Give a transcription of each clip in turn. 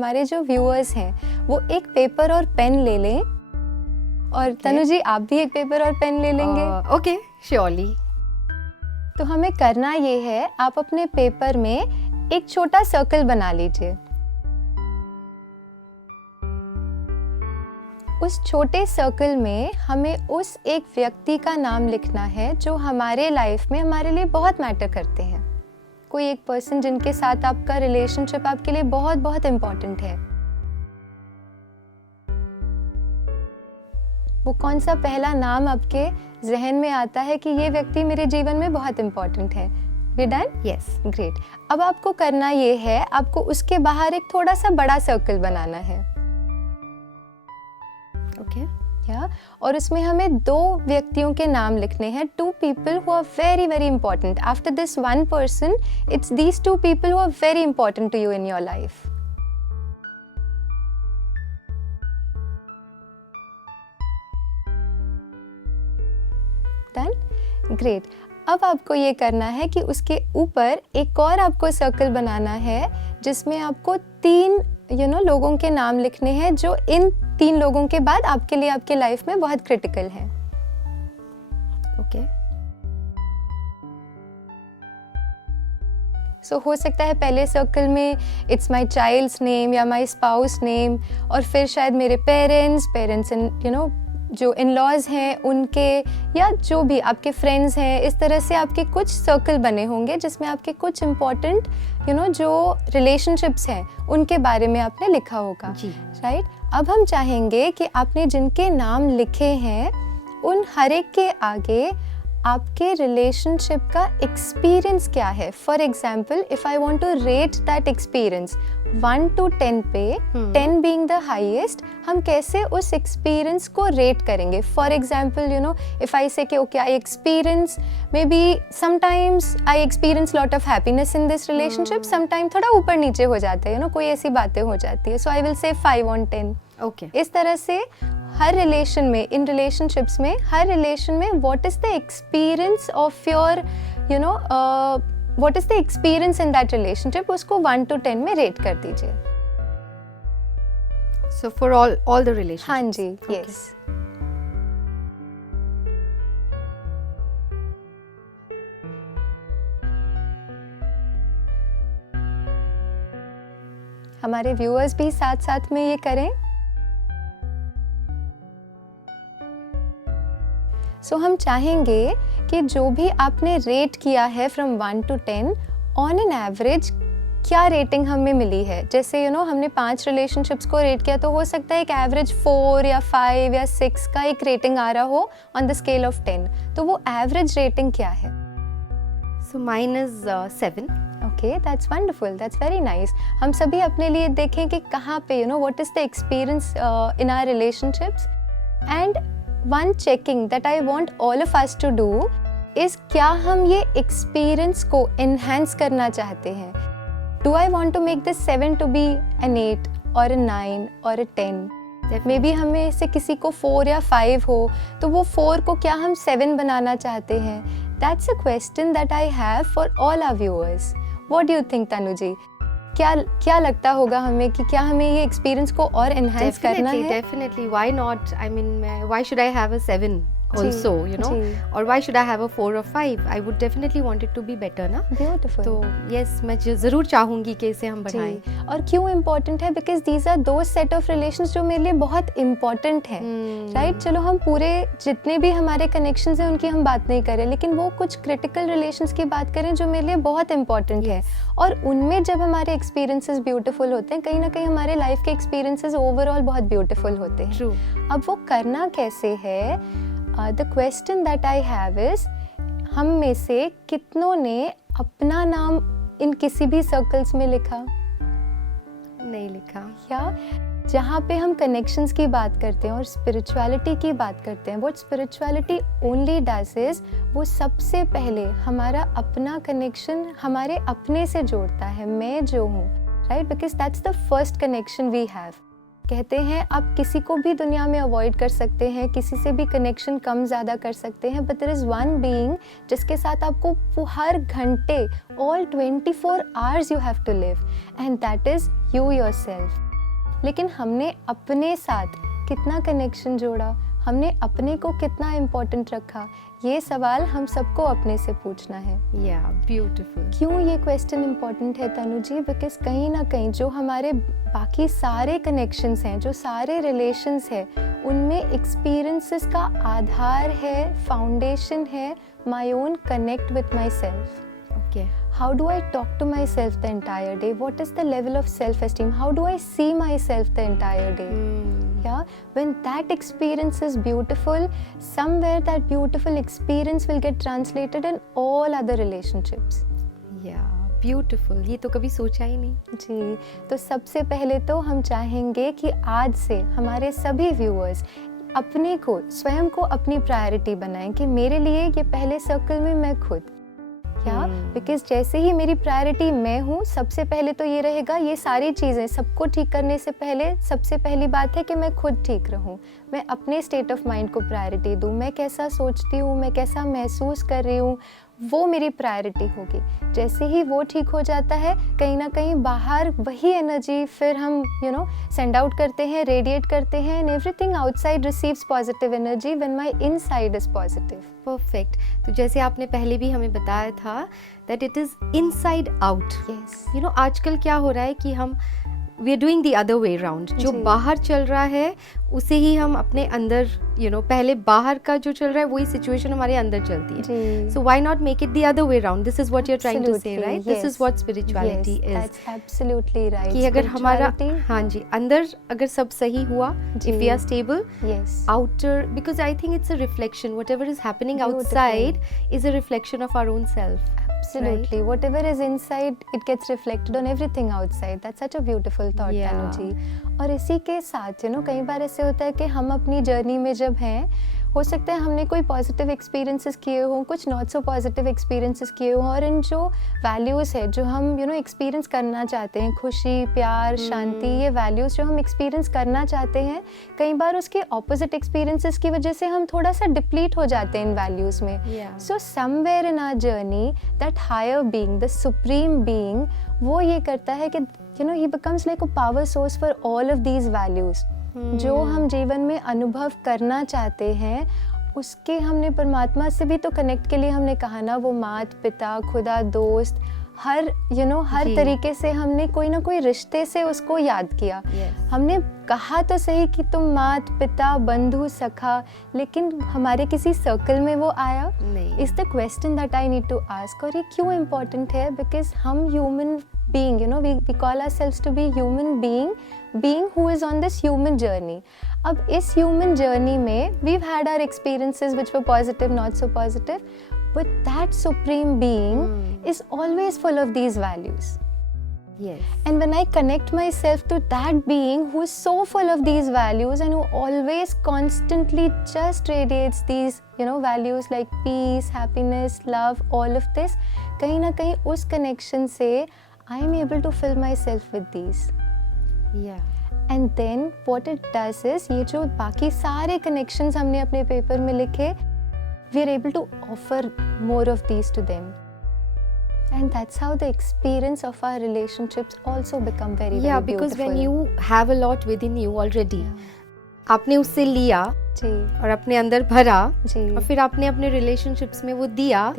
हमारे जो व्यूअर्स हैं वो एक पेपर और पेन ले लें, और तनु जी आप भी एक पेपर और पेन ले लेंगे। Okay, surely. तो हमें करना ये है, आप अपने पेपर में एक छोटा सर्कल बना लीजिए। उस छोटे सर्कल में हमें उस एक व्यक्ति का नाम लिखना है जो हमारे लाइफ में हमारे लिए बहुत मैटर करते हैं। कोई एक पर्सन जिनके साथ आपका रिलेशनशिप आपके लिए बहुत बहुत इम्पोर्टेंट है। वो कौन सा पहला नाम आपके जहन में आता है कि ये व्यक्ति मेरे जीवन में बहुत इम्पोर्टेंट है? Well done? Yes, great. अब आपको करना ये है, आपको उसके बाहर एक थोड़ा सा बड़ा सर्कल बनाना है। ओके। और उसमें हमें 2 व्यक्तियों के नाम लिखने हैं, 2 people who are very very important. After this one person, it's these 2 people who are very important to you in your life. Done? Great. अब आपको ये करना है कि उसके ऊपर एक और आपको सर्कल बनाना है जिसमें आपको 3 लोगों के नाम लिखने हैं जो इन 3 लोगों के बाद आपके लिए आपके लाइफ में बहुत क्रिटिकल हैं। ओके। सो हो सकता है पहले सर्कल में इट्स माई चाइल्ड्स नेम या माई स्पाउस नेम, और फिर शायद मेरे पेरेंट्स एंड जो इन लॉज हैं उनके, या जो भी आपके फ्रेंड्स हैं। इस तरह से आपके कुछ सर्कल बने होंगे जिसमें आपके कुछ इम्पॉर्टेंट जो रिलेशनशिप्स हैं उनके बारे में आपने लिखा होगा। जी। राइट। अब हम चाहेंगे कि आपने जिनके नाम लिखे हैं उन हर एक के आगे आपके रिलेशनशिप का एक्सपीरियंस क्या है। For example, if I want to rate that experience 1 to 10 पे, 10 being the highest, हम कैसे उस एक्सपीरियंस को रेट करेंगे। For example, if I say okay, I experience, maybe sometimes I experience lot of happiness in this relationship, sometimes थोड़ा ऊपर नीचे हो जाता है, कोई ऐसी बातें हो जाती है, so I will say 5 on 10. Okay. इस तरह से हर रिलेशन में, इन रिलेशनशिप्स में, हर रिलेशन में what is the experience of your what is the experience in that relationship, उसको 1 to 10 में रेट कर दीजिए। So for all the relationships? हाँ जी, यस। हमारे व्यूअर्स भी साथ साथ में ये करें। सो हम चाहेंगे कि जो भी आपने रेट किया है from 1 to 10, on an average क्या रेटिंग हमें मिली है। जैसे हमने 5 रिलेशनशिप्स को रेट किया, तो हो सकता है एक एवरेज 4 या 5 या 6 का एक रेटिंग आ रहा हो ऑन द स्केल ऑफ 10, तो वो एवरेज रेटिंग क्या है? So mine is 7. Okay, that's wonderful, that's very nice. हम सभी अपने लिए देखें कि कहाँ पे what is the experience in our relationships, and one checking that I want all of us to do is क्या हम ये experience को enhance करना चाहते हैं? Do I want to make this 7 to be an 8 or a 9 or a 10? Maybe हमें से किसी को 4 या 5 हो, तो वो 4 को क्या हम 7 बनाना चाहते हैं? That's a question that I have for all our viewers. What do you think, तनु जी? क्या लगता होगा हमें कि क्या हमें ये एक्सपीरियंस को और एनहांस करना है? Definitely, why not? I mean, why should I have a 7 also, or why should I have a 4 or 5? I would definitely want it to be better, ना? Beautiful. तो yes, मैं ज़रूर चाहूँगी कि इसे हम बढ़ाएं। और क्यों इम्पोर्टेंट है? बिकॉज दीज आर दो सेट ऑफ रिलेशंस जो मेरे लिए बहुत इम्पोर्टेंट है। राइट। चलो हम पूरे जितने भी हमारे कनेक्शंस हैं उनकी हम बात नहीं करें, लेकिन वो कुछ क्रिटिकल रिलेशंस की बात करें जो मेरे लिए बहुत इम्पोर्टेंट है, और उनमें जब हमारे एक्सपीरियंसेस ब्यूटीफुल होते हैं, कहीं ना कहीं हमारे लाइफ के एक्सपीरियंसेस ओवरऑल बहुत ब्यूटीफुल होते हैं। True. अब वो करना कैसे है? The question that I have is, हम में से कितनों ने अपना नाम इन किसी भी सर्कल्स में लिखा? नहीं लिखा। या जहाँ पे हम कनेक्शंस की बात करते हैं और स्पिरिचुअलिटी की बात करते हैं, what spirituality only does is, वो सबसे पहले हमारा अपना कनेक्शन हमारे अपने से जोड़ता है, मैं जो हूँ। Right, because that's the first connection we have. कहते हैं आप किसी को भी दुनिया में अवॉइड कर सकते हैं, किसी से भी कनेक्शन कम ज़्यादा कर सकते हैं, but there is one being जिसके साथ आपको हर घंटे all 24 hours you have to live, and that is you yourself. लेकिन हमने अपने साथ कितना कनेक्शन जोड़ा, हमने अपने को कितना इम्पोर्टेंट रखा, ये सवाल हम सबको अपने से पूछना है। ब्यूटीफुल। क्यों ये क्वेश्चन इम्पोर्टेंट है तनु जी? बिकॉज कहीं ना कहीं जो हमारे बाकी सारे कनेक्शंस हैं, जो सारे रिलेशंस हैं, उनमें एक्सपीरियंसेस का आधार है, फाउंडेशन है my own connect with my self. Okay. How do I talk to myself the entire day? What is the level of self-esteem? How do I see myself the entire day? Yeah, when that experience is beautiful, somewhere that beautiful experience will get translated in all other relationships. Beautiful. ये तो कभी सोचा ही नहीं। जी, तो सबसे पहले तो हम चाहेंगे कि आज से हमारे सभी व्यूअर्स अपने को, स्वयं को अपनी प्रायोरिटी बनाएं कि मेरे लिए ये पहले सर्कल में मैं खुद, या बिकॉज जैसे ही मेरी प्रायोरिटी मैं हूँ, सबसे पहले तो ये रहेगा, ये सारी चीज़ें सबको ठीक करने से पहले सबसे पहली बात है कि मैं खुद ठीक रहूँ, मैं अपने स्टेट ऑफ माइंड को प्रायोरिटी दूँ, मैं कैसा सोचती हूँ, मैं कैसा महसूस कर रही हूँ, वो मेरी प्रायोरिटी होगी। जैसे ही वो ठीक हो जाता है, कहीं ना कहीं बाहर वही एनर्जी फिर हम सेंड आउट करते हैं, रेडिएट करते हैं, and everything outside receives positive energy when my inside is positive. Perfect. तो जैसे आपने पहले भी हमें बताया था that it is inside out. Yes. आजकल क्या हो रहा है कि हम we are doing the other way round. जो बाहर चल रहा है उसे ही हम अपने अंदर पहले बाहर का जो चल रहा है वही सिचुएशन हमारे अंदर चलती है। So why not make it the other way round? This is what you are trying to say, right? This is what spirituality is. That's absolutely right. कि अगर हमारा अंदर अगर सब सही हुआ, if we are stable, outer, because I think it's a reflection, whatever is happening outside is a reflection of our own self. Absolutely. Right? Whatever is inside, it gets reflected on everything outside. That's such a beautiful thought, Tanu ji. और इसी के साथ कई बार ऐसे होता है कि हम अपनी जर्नी में जब हैं, हो सकता है हमने कोई पॉजिटिव एक्सपीरियंसेस किए हों, कुछ नॉट सो पॉजिटिव एक्सपीरियंसेस किए हों, और इन जो वैल्यूज़ है जो हम एक्सपीरियंस करना चाहते हैं, खुशी, प्यार, शांति, ये वैल्यूज़ जो हम एक्सपीरियंस करना चाहते हैं, कई बार उसके ऑपोजिट एक्सपीरियंसेस की वजह से हम थोड़ा सा डिप्लीट हो जाते हैं इन वैल्यूज़ में। So somewhere in our journey that higher being, the supreme being, वो ये करता है कि he becomes like a power source for all of these values. जो हम जीवन में अनुभव करना चाहते हैं, उसके हमने परमात्मा से भी तो कनेक्ट के लिए हमने कहा ना, वो माता पिता, खुदा, दोस्त, हर हर तरीके से हमने कोई ना कोई रिश्ते से उसको याद किया। हमने कहा तो सही कि तुम माता पिता, बंधु, सखा, लेकिन हमारे किसी सर्कल में वो आया नहीं। Is the question that I need to ask. और ये क्यों इम्पोर्टेंट है? बिकॉज हम human being, we call ourselves to be human being who is on this human journey. अब इस human journey में we've had our experiences which were positive, not so positive, but that supreme being is always full of these values. Yes. And when I connect myself to that being who is so full of these values and who always constantly just radiates these values like peace, happiness, love, all of this, कहीं ना कहीं उस connection से I am able to fill myself with these. And then what it does is, ये जो बाकी सारे connections हमने अपने paper में लिखे, we are able to offer more of these to them. And that's how the experience of our relationships also become very, very beautiful. Because when you have a lot within you already, आपने उससे लिया और अपने अंदर भरा, और फिर आपने अपने relationships में वो दिया,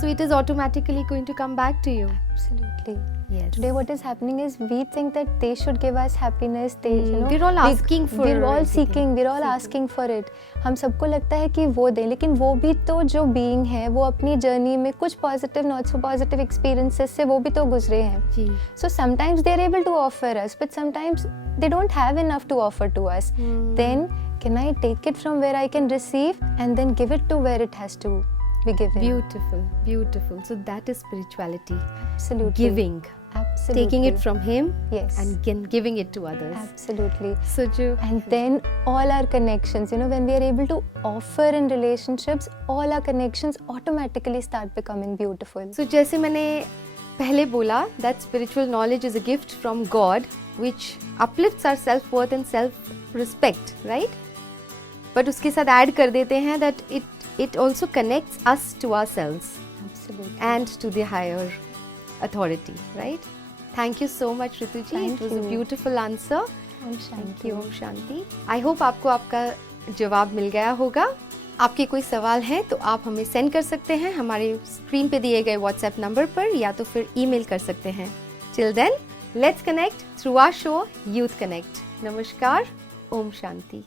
so it is automatically going to come back to you. Absolutely. Yes. Today what is happening is we think that they should give us happiness, they we're all asking for, we're all seeking, we're all asking for it. हम सबको लगता है कि वो दे, लेकिन वो भी तो जो being है, वो अपनी जर्नी में कुछ positive, not so positive experiences से वो भी तो गुजरे हैं। So sometimes they're able to offer us, but sometimes they don't have enough to offer to us. Then can I take it from where I can receive and then give it to where it has to be given? Beautiful, beautiful. So that is spirituality. Absolutely. Giving. Absolutely. Taking it from him, yes, and giving it to others. Absolutely. So and then all our connections, when we are able to offer in relationships, all our connections automatically start becoming beautiful. So जैसे मैंने पहले बोला that spiritual knowledge is a gift from God which uplifts our self-worth and self-respect, right? But उसके साथ add कर देते हैं that it also connects us to ourselves. Absolutely. And to the higher authority, right? Thank you so much, Ritu ji. It was a beautiful answer. Om thank you. Om शांति। I hope आपको आपका जवाब मिल गया होगा। आपके कोई सवाल हैं तो आप हमें सेंड कर सकते हैं हमारे स्क्रीन पे दिए गए व्हाट्सएप नंबर पर, या तो फिर ईमेल कर सकते हैं। Till then, let's connect through our show youth connect. नमस्कार। ओम शांति।